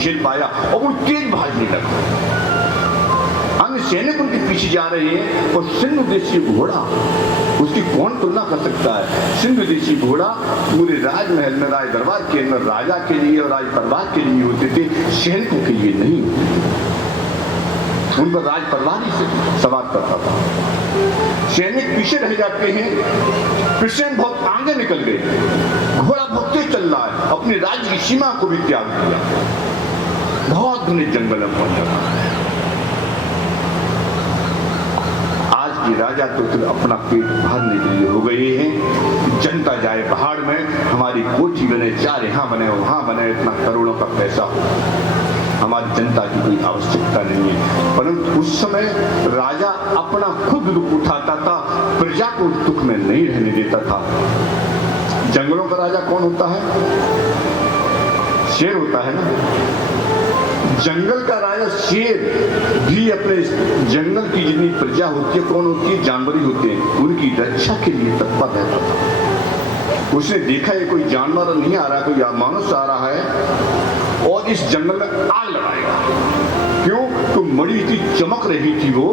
झेल पाया और वो तेज भागने लगा। अन्य सैनिक उनके पीछे जा रहे हैं और सिंधु देशी घोड़ा, उसकी कौन तुलना कर सकता है। सिंधु देशी घोड़ा पूरे राजमहल में, राज दरबार के अंदर राजा के लिए और राज परिवार के लिए होते थे, सैनिकों के लिए नहीं होते थे। उन पर राज परिवार ही से सवार करता था। सैनिक पीछे रह जाते हैं, कृष्ण बहुत आगे निकल गए, घोड़ा बहुत तेज चल रहा है, अपने राज्य की सीमा को भी त्याग दिया, बहुत घने जंगल में पहुंच जाता है। आज की राजा तो सिर्फ अपना पेट भरने के लिए हो गए हैं। जनता जाए पहाड़ में, हमारी कोठी बने, 4 यहाँ बने, वहां बने, इतना करोड़ों का पैसा हो, हमारी जनता की कोई आवश्यकता नहीं है। परंतु उस समय राजा अपना खुद दुख उठाता था, प्रजा को दुख में नहीं रहने देता था। जंगलों का राजा कौन होता है? शेर होता है ना। जंगल का राजा शेर भी अपने जंगल की जितनी प्रजा होती है, कौन होती है? जानवर ही होते हैं, उनकी रक्षा के लिए तत्पर रहता था। उसने देखा है कोई जानवर नहीं आ रहा, कोई मानुष आ रहा है और इस जंगल में आग लगाएगा। क्यों? तो मणि इतनी चमक रही थी, वो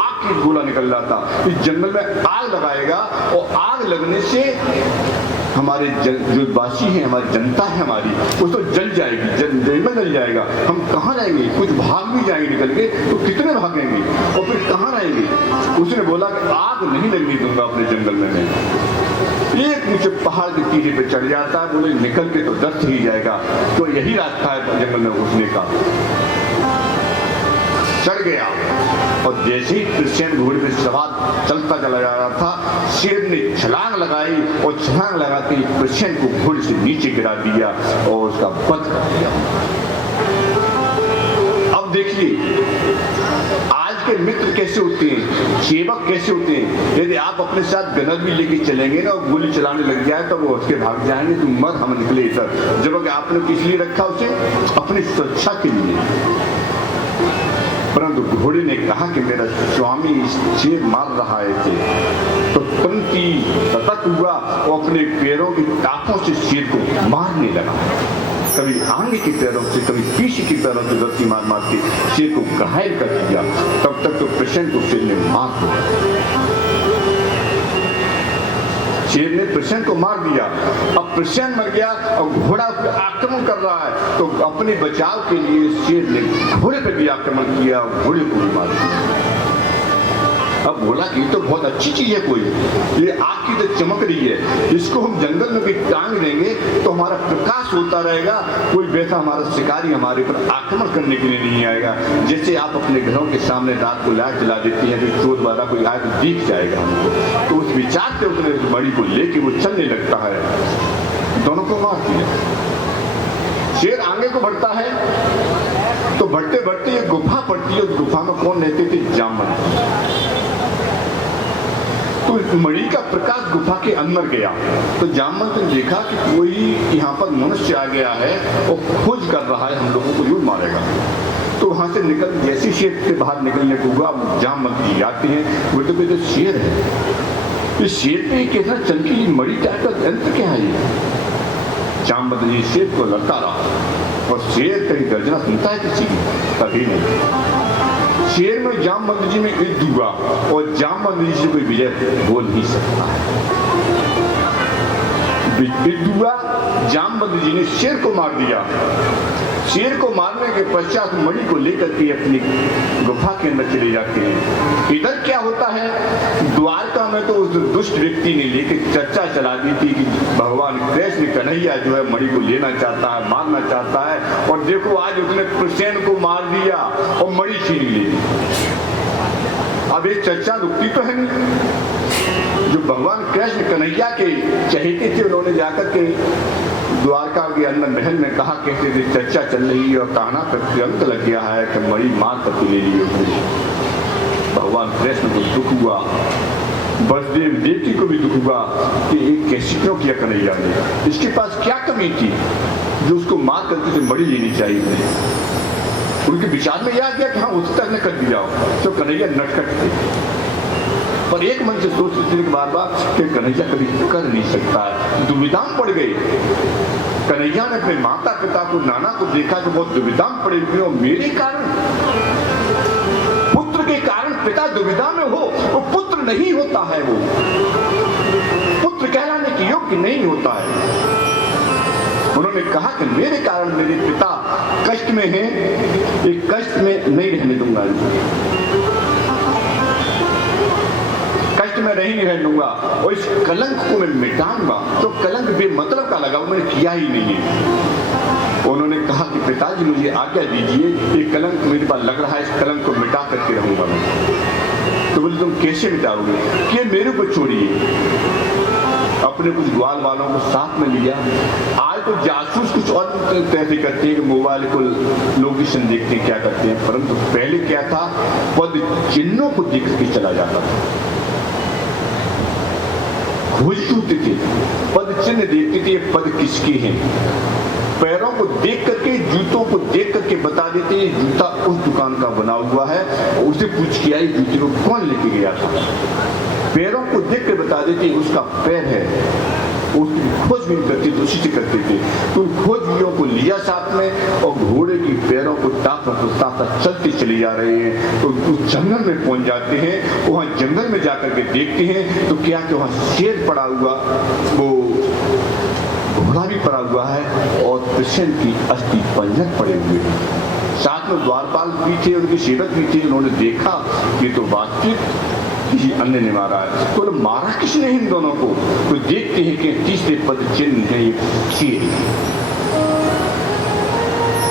आग की गोला निकल रहा था। इस जंगल में आग लगाएगा और आग लगने से हमारे जो वासी हैं, हमारी जनता है हमारी, वो तो जल जाएगी, जंगल जल जाएगा। हम कहाँ रहेंगे? कुछ भाग भी जाएंगे निकल के, तो कितने भागेंगे और फिर कहाँ रहेंगे? उसने बोला कि आग नहीं लगने दूंगा अपने जंगल में मैं। एक नीचे पहाड़ के टीले पे चढ़ जाता है, बोले निकल के तो दस्त ही जाएगा, तो यही रास्ता है जंगल में घुसने का। चढ़ गया और जैसे ही कृष्ण घोड़े पे सवार चलता चला जा रहा था, शेर ने छलांग लगाई और छलांग लगाते ही कृष्ण को घोड़े से नीचे गिरा दिया और उसका वध कर दिया। अब देखिए आज के मित्र कैसे होते हैं, सेवक कैसे होते हैं। यदि आप अपने साथ गनर भी लेके चलेंगे ना और गोली चलाने लग जाए तो वो उसके भाग जाएंगे, तुम मत हम निकले इधर। जबकि आपने किस लिए रखा उसे? अपनी सुरक्षा के लिए। परंतु घोड़े ने कहा कि मेरा स्वामी शेर मार रहा है, तो तुरंत ही सतर्क हुआ और अपने पैरों की टापों से शेर को मारने लगा। कभी आगे के पैरों से, कभी पीछे के पैरों से गति मार मार के शेर को घायल कर दिया। तब तक तो कृष्ण को शेर ने मार दिया। शेर ने कृष्ण को मार दिया। अब कृष्ण मर गया और घोड़ा पे आक्रमण कर रहा है, तो अपने बचाव के लिए शेर ने घोड़े पे भी आक्रमण किया, घोड़े को भी मार दिया। अब बोला कि तो बहुत अच्छी चीज है, कोई ये आग की तो चमक रही है, इसको हम जंगल में भी टांग देंगे तो हमारा प्रकाश होता रहेगा, कोई वैसा हमारा शिकारी हमारे ऊपर आक्रमण करने के लिए नहीं आएगा। जैसे आप अपने घरों के सामने रात को लाइट जला देती हैं, तो चोर वाला कोई आए तो दिख जाएगा हमको। तो उस विचार से उसने उस बड़ी को लेके वो चलने लगता है, दोनों को मार दिया। शेर आगे को बढ़ता है तो बढ़ते बढ़ते एक गुफा पड़ती है, उस गुफा में कौन रहते थे? जामवंत। तो मणि का प्रकाश गुफा के अंदर गया तो जामवंत ने देखा कि कोई यहाँ पर मनुष्य आ गया है और खोज कर रहा है, हम लोगों को जरूर मारेगा। तो वहां से निकल, जैसे शेर से बाहर निकलने को हुआ, जामवंत जी आते हैं, बोलते तो शेर है, इस शेर पे कैसा चमकीली मणि टाइप का यंत्र क्या है ये? जामवंत जी शेर को लड़ता रहा और शेर कहीं गर्जना सुनता है किसी की? कभी नहीं। शेर में जामवंत जी में युद्ध हुआ और जामवंत जी से कोई विजय बोल नहीं सकता है। युद्ध हुआ, जामवंत जी ने शेर को मार दिया। शेर को मारने के पश्चात मणि को लेकर के अपनी गुफा के अंदर चले जाते हैं। इधर क्या होता है, द्वारका में तो उस दुष्ट व्यक्ति ने लेकर चर्चा चला दी थी कि भगवान कृष्ण कन्हैया जो है मणि को लेना चाहता है, मारना चाहता है, और देखो आज उसने कृष्ण को मार दिया और मणि छीन ली। अब ये चर्चा रुकती तो है नहीं। जो भगवान कृष्ण कन्हैया के चहेते थे, उन्होंने जाकर के द्वारका के अंदर महल में कहा, कहते थे चर्चा चल रही है और कहना प्रत्यंत लग गया है कि मणि मार करके ले ली। भगवान कृष्ण को दुख हुआ, बलदेव देवकी को भी दुख हुआ कि एक कैसी क्यों किया कन्हैया ने, इसके पास क्या कमी थी जो उसको मार करके से मणि लेनी चाहिए। उनके विचार में यह गया कि हाँ उसका न कर दिया हो, तो कन्हैया नटखट थे। पर एक मन से सोचते थे बार बार कि कन्हैया कभी कर नहीं सकता है, दुविधा पड़ गई। कन्हैया ने अपने माता पिता को, नाना को देखा कि बहुत दुविधा में पड़े हुए हो, मेरे कारण, पुत्र के कारण पिता दुविधा में हो, वो पुत्र नहीं होता है, वो पुत्र कहलाने के योग्य नहीं होता है। उन्होंने कहा कि मेरे कारण मेरे पिता कष्ट में हैं, एक कष्ट में नहीं रहने दूंगा, कष्ट में नहीं रहने दूंगा, और इस कलंक को मैं मिटाऊंगा। तो कलंक बेमतलब का लगा, मैंने किया ही नहीं है। उन्होंने कहा कि पिताजी मुझे आज्ञा दीजिए, ये कलंक मेरे पास लग रहा है, इस कलंक को मिटा करके रहूंगा मैं। तो बोले तुम कैसे मिटाओगे? कि मेरे को छोड़िए। अपने कुछ ग्वाल वालों को साथ में लिया। आज तो जासूस कुछ और तैसे करते हैं कि मोबाइल को लोकेशन देखते हैं, क्या करते हैं, परंतु पहले क्या था, पद चिन्हों को देख के चला जाता था, खोज होते थे, पद चिन्ह देखते थे, पद किसके हैं, पैरों को देख करके, जूतों को देख करके बता देते हैं जूता उस दुकान का बना हुआ है, उसे पूछ के आई जूते को कौन लेके गया था। पैरों को देख के बता देते उसका पैर है, उसकी खोजबीन करते थे, उसी से करते थे। तो खोजबीनों को लिया साथ में और घोड़े की पैरों को ताकत चलते चले जा रहे हैं। तो उस जंगल में पहुंच जाते हैं, वहां जंगल में जाकर के देखते हैं तो क्या कि वहां शेर पड़ा हुआ, वो घोड़ा भी पड़ा हुआ है और कृष्ण की अस्थि पंजर पड़े हुए हैं। साथ में द्वारपाल भी थे, उनके सेवक भी थे। उन्होंने देखा ये तो बातचीत किसी अन्य ने मारा है। तो मारा किसने इन दोनों को? तो देखते हैं कि तीसरे पद चिन्ह है ये शेर।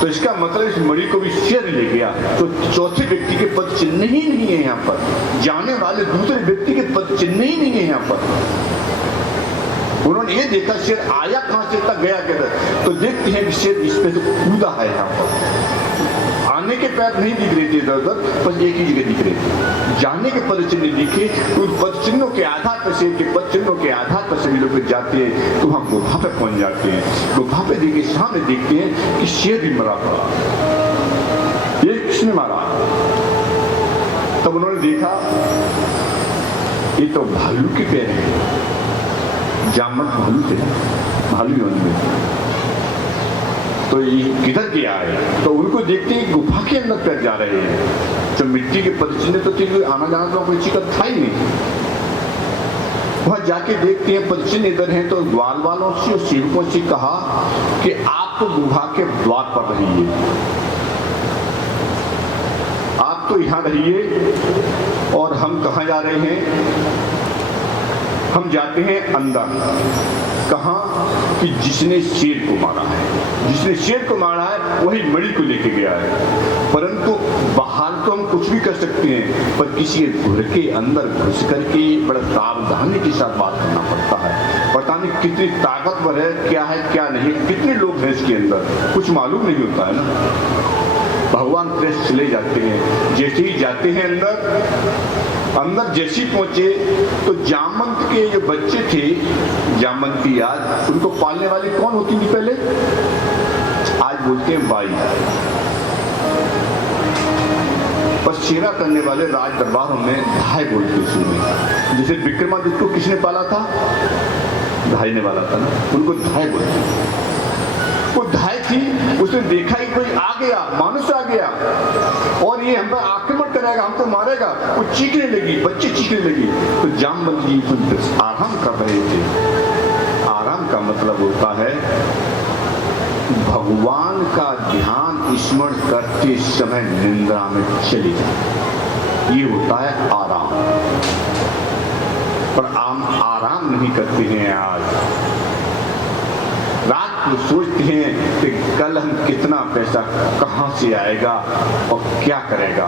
तो इसका मतलब इस मणि को भी शेर ले गया। तो चौथे व्यक्ति के पद चिन्ह ही नहीं है यहाँ पर, जाने वाले दूसरे व्यक्ति के पद चिन्ह ही नहीं है यहाँ पर। उन्होंने ये देखा शेर आया कहां से, तक गया किधर। तो देखते हैं कि शेर इस पे तो कूदा है, यहाँ पर आने के पैर नहीं दिख रहे थे इधर उधर, बस एक ही जगह दिख रहे थे। जाने के पद चिन्ह दिखे, तो उन पद चिन्हों के आधार पर, शेर के पद चिन्हों के आधार पर सभी लोग जाते हैं। तो वहां गुफा पे पहुंच जाते हैं। गुफा पे देखे सामने देखते हैं कि शेर भी मरा पड़ा। ये किसने मारा? तब उन्होंने देखा ये तो भालू के पैर है, जामवंत भालू थे, भालू में। तो ये किधर गया है? तो उनको देखते हैं गुफा के अंदर पैर जा रहे हैं। तो मिट्टी के पद चिन्ह तो थे, आना जाना तो कोई चीज का था ही नहीं। वहां जाके देखते हैं पद चिन्ह इधर हैं। तो द्वार वालों से और सेवकों से कहा कि आप तो गुफा के द्वार पर रहिए, आप तो यहां रहिए, और हम कहाँ जा रहे हैं? हम जाते हैं अंदर। कहा कि जिसने शेर को मारा है, जिसने शेर को मारा है वही मणि को लेके गया है। परंतु बाहर तो हम कुछ भी कर सकते हैं, पर किसी घर के अंदर घुस करके बड़ा सावधानी के साथ बात करना पड़ता है। पता नहीं कितनी ताकतवर है, क्या है क्या नहीं, कितने लोग हैं इसके अंदर, कुछ मालूम नहीं होता है ना। भगवान कृष्ण चले जाते हैं। जैसे ही जाते हैं अंदर जैसे पहुंचे तो जामवंत के जो बच्चे थे, जामवंती आज, उनको पालने वाली कौन होती थी पहले? आज बोलते हैं बाई। पर सेवा करने वाले राज दरबारों में धाय बोलते सुने। जैसे विक्रमादित्य को किसने पाला था? धाय ने वाला था ना, उनको धाय बोलते। वो धाय थी, उसने देखा कि कोई आ गया, मानुष आ गया और ये हम पर आक्रमण करेगा, हमको मारेगा। वो चीखने लगी, बच्चे चीखने लगी। तो जामवंत जी कुछ आराम कर रहे थे। आराम का मतलब होता है भगवान का ध्यान स्मरण करते समय निंद्रा में चले जाए, ये होता है आराम। पर हम आराम नहीं करते हैं। आज रात को सोचते हैं कि कल हम कितना पैसा कहां से आएगा और क्या करेगा,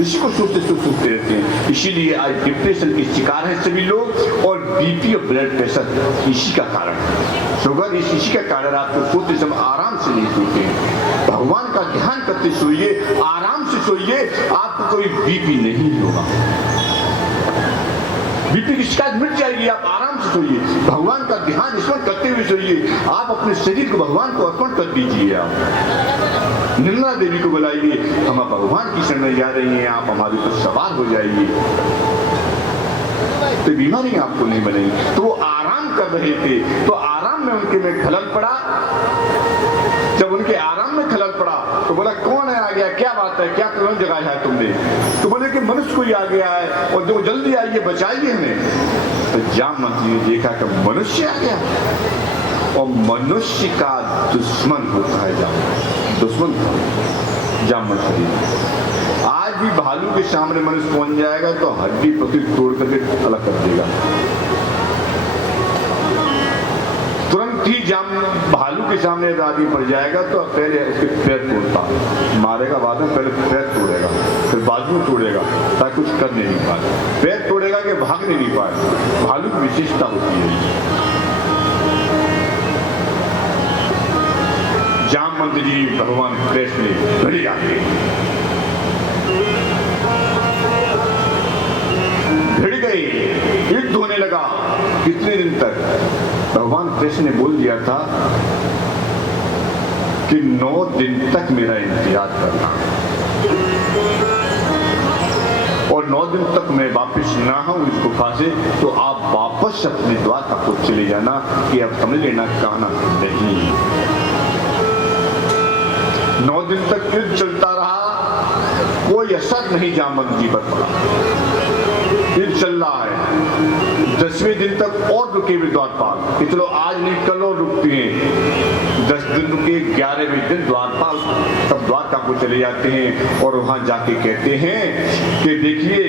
इसी को सोचते रहते हैं। इसीलिए आज डिप्रेशन के शिकार हैं सभी लोग, और बीपी और ब्लड प्रेशर इसी का कारण है, शुगर इसी का कारण। रात को सोते समय आराम से नहीं सोते हैं। भगवान का ध्यान करते सोइए, आराम से सोइए, आपको कोई बीपी नहीं होगा, बीपी की शिकायत मिट जाएगी। आप आराम से सोइए, भगवान का ध्यान स्मरण करते हुए सोइए। आप अपने शरीर को भगवान को अर्पण कर दीजिए। आप निर्मला देवी को बुलाइए, हम भगवान की शरण में जा रही हैं, आप हमारे ऊपर सवार हो जाइए, तो बीमारी आपको नहीं बनेगी। तो वो आराम कर रहे थे। तो आराम आराम में उनके में खलल पड़ा। जब उनके आराम में खलल पड़ा तो बोला कौन है आ गया, क्या बात है, क्या कौन जगाया है तुमने? तो बोले कि मनुष्य कोई आ गया है और जो जल्दी आइए बचाइए हमें। तो जामवंत जी ने देखा कि मनुष्य आ गया और मनुष्य का दुश्मन होता है दुश्मन जामवंत जी। आज भी भालू के सामने मनुष्य पहुंच जाएगा तो हड्डी पत्ती तोड़ करके अलग कर देगा। तुरंत ही भालू के सामने यदि आदमी पड़ जाएगा तो पहले उसके पैर तोड़ता, मारेगा बाद में पहले पैर तोड़ेगा, फिर बाजू तोड़ेगा ताकि कुछ कर नहीं पाए, पैर तोड़ेगा कि भाग नहीं पाए। भालू की विशेषता होती है। जामवंत जी भगवान कृष्ण ने घड़ी आके भिड़ गई, युद्ध होने लगा। कितने दिन तक? भगवान कृष्ण ने बोल दिया था कि 9 दिन तक मेरा इंतजार करना और 9 दिन तक मैं वापस ना हूं इस गुफा से तो आप वापस अपने द्वार को चले जाना कि अब समझ लेना कहना नहीं। 9 दिन तक युद्ध चलता रहा, कोई असर नहीं जामवंत जी पर पड़ा। युद्ध चल रहा है। 10वें दिन तक और रुके हुए द्वारपाल कि चलो आज नहीं कल और रुकते हैं। 10 दिन रुके, 11वें दिन द्वारपाल सब द्वारका को चले जाते हैं और वहां जाके कहते हैं कि देखिए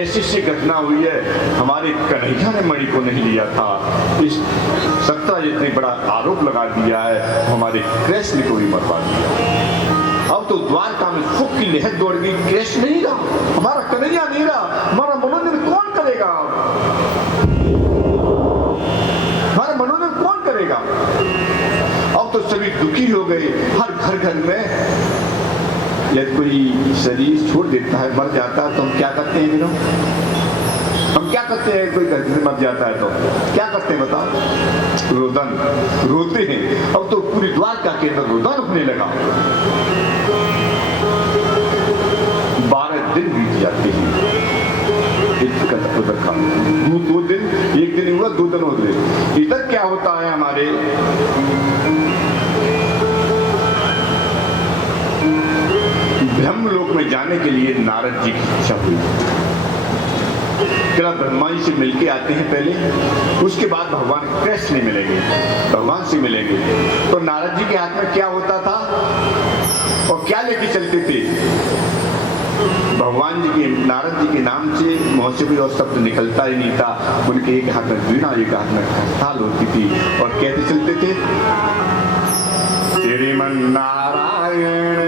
ऐसी घटना हुई है, हमारे कन्हैया ने मणि को नहीं लिया था, इस सत्ता जितने बड़ा आरोप लगा दिया है, हमारे कृष्ण को भी मरवा दिया। अब तो द्वारका में सुख की लहर दौड़ गई। कृष्ण नहीं रहा, हमारा कन्हैया नहीं रहा, हमारा मनोरंजन कौन करेगा? हमारा मनोरंजन कौन करेगा? अब तो सभी दुखी हो गए। हर घर में यदि कोई शरीर छोड़ देता है, मर जाता है तो हम क्या करते हैं मेरा? हम क्या करते हैं? कोई घर से मर जाता है तो क्या करते हैं बताओ? रोदन, रोते हैं। अब तो पूरी द्वारका के अंदर रोदन होने लगा। 12 दिन बीत जाते हैं। 2 दिन, 1 दिन हुआ, 2 दिन हो गए। इधर क्या होता है हमारे ब्रह्मलोक में जाने के लिए नारद जी की इच्छा हुई। क्या ब्रह्मा जी से मिलके आते हैं पहले, उसके बाद भगवान कृष्ण से मिलेंगे, भगवान से मिलेंगे। तो नारद जी के हाथ में क्या होता था और क्या लेके चलते थे? भगवान जी के, नारद जी के नाम से मुंह से भी और शब्द निकलता ही नहीं था। उनके एक हाथ में वीणा, एक हाथ में खंडाल होती थी और कहते चलते थे श्रीमन नारायण